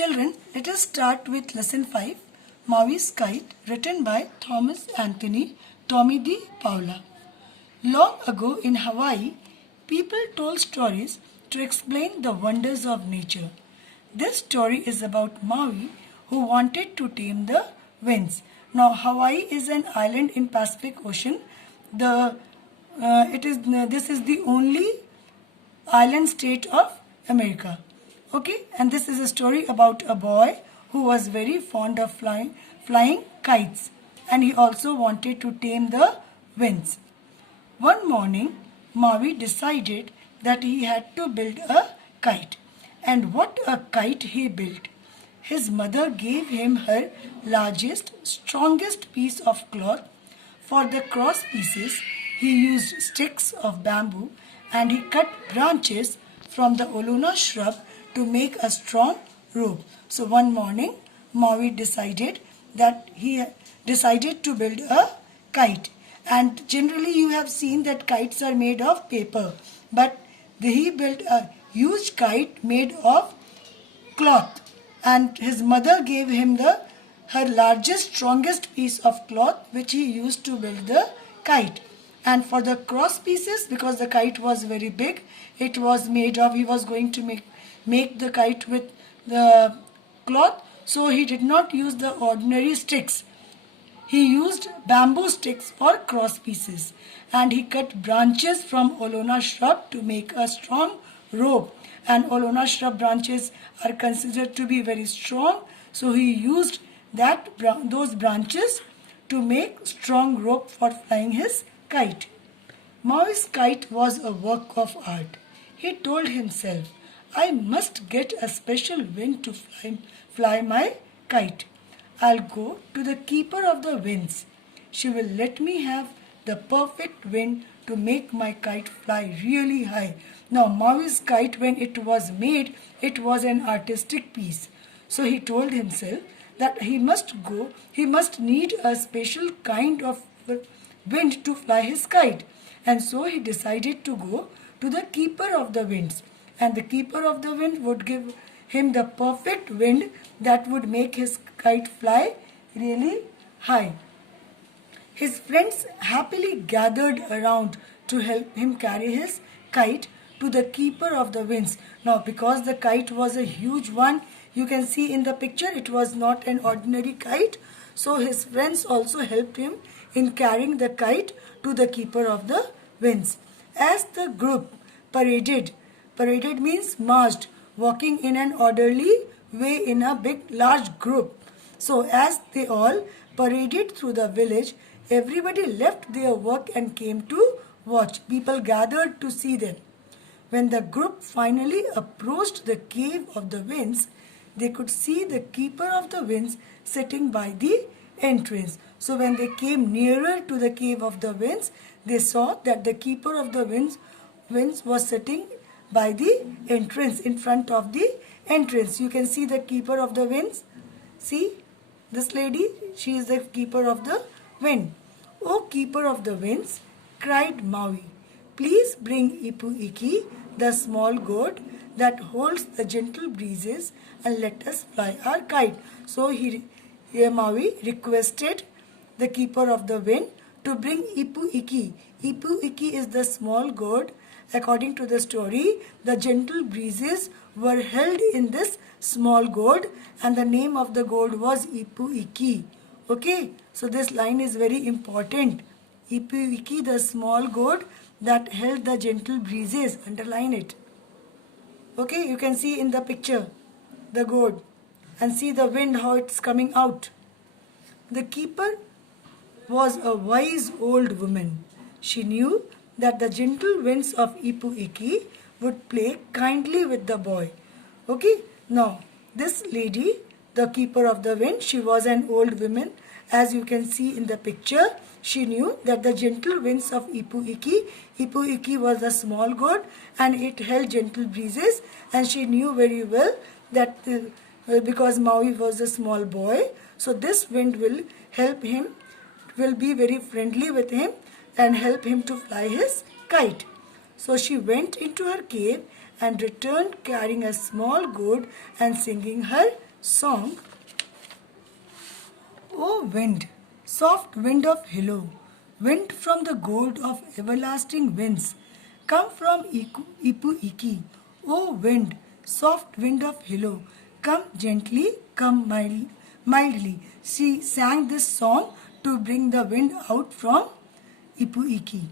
Children, let us start with lesson 5, Maui's Kite, written by Thomas Anthony Tommy Di Paola. Long ago in Hawaii, people told stories to explain the wonders of nature. This story is about Maui who wanted to tame the winds. Now, Hawaii is an island in Pacific Ocean. This is the only island state of America. Okay, and this is a story about a boy who was very fond of flying kites, and he also wanted to tame the winds. One morning, Maui decided that he had to build a kite. And what a kite he built! His mother gave him her largest, strongest piece of cloth. For the cross pieces, he used sticks of bamboo, and he cut branches from the Olona shrub to make a strong rope. So one morning, Maui decided to build a kite. And generally you have seen that kites are made of paper. But he built a huge kite made of cloth. And his mother gave him her largest, strongest piece of cloth which he used to build the kite. And for the cross pieces, because the kite was very big, he was going to make the kite with the cloth. So he did not use the ordinary sticks. He used bamboo sticks for cross pieces. And he cut branches from Olona shrub to make a strong rope. And Olona shrub branches are considered to be very strong. So he used those branches to make strong rope for flying his kite. Maui's kite was a work of art. He told himself, I must get a special wind to fly my kite. I'll go to the keeper of the winds. She will let me have the perfect wind to make my kite fly really high. Now Maui's kite, when it was made, it was an artistic piece. So he told himself that he must need a special kind of wind to fly his kite. And so he decided to go to the keeper of the winds. And the keeper of the wind would give him the perfect wind that would make his kite fly really high. His friends happily gathered around to help him carry his kite to the keeper of the winds. Now, because the kite was a huge one, you can see in the picture it was not an ordinary kite. So his friends also helped him in carrying the kite to the keeper of the winds. As the group paraded means marched, walking in an orderly way in a large group. So as they all paraded through the village, everybody left their work and came to watch. People gathered to see them. When the group finally approached the cave of the winds, they could see the keeper of the winds sitting by the entrance. So when they came nearer to the cave of the winds, they saw that the keeper of the winds was sitting by the entrance, in front of the entrance. You can see the keeper of the winds. See, this lady, she is the keeper of the wind. O keeper of the winds, cried Maui, please bring Ipu Iki, the small goat that holds the gentle breezes, and let us fly our kite. So Maui requested the keeper of the wind to bring Ipu Iki. Ipu Iki is the small goat. According to the story, the gentle breezes were held in this small gourd, and the name of the gourd was Ipu Iki. Okay, so this line is very important. Ipu Iki, the small gourd that held the gentle breezes. Underline it. Okay, you can see in the picture the gourd, and see the wind, how it's coming out. The keeper was a wise old woman. She knew that the gentle winds of Ipu Iki would play kindly with the boy. Okay, now this lady, the keeper of the wind, she was an old woman. As you can see in the picture, she knew that the gentle winds of Ipu Iki was a small gourd and it held gentle breezes, and she knew very well that because Maui was a small boy, so this wind will help him, will be very friendly with him and help him to fly his kite. So she went into her cave and returned carrying a small gourd and singing her song. O wind, soft wind of Hilo, wind from the gold of everlasting winds, come from Ipu Iki. O wind, soft wind of Hilo, come gently, come mildly. She sang this song to bring the wind out from Ipu Iki.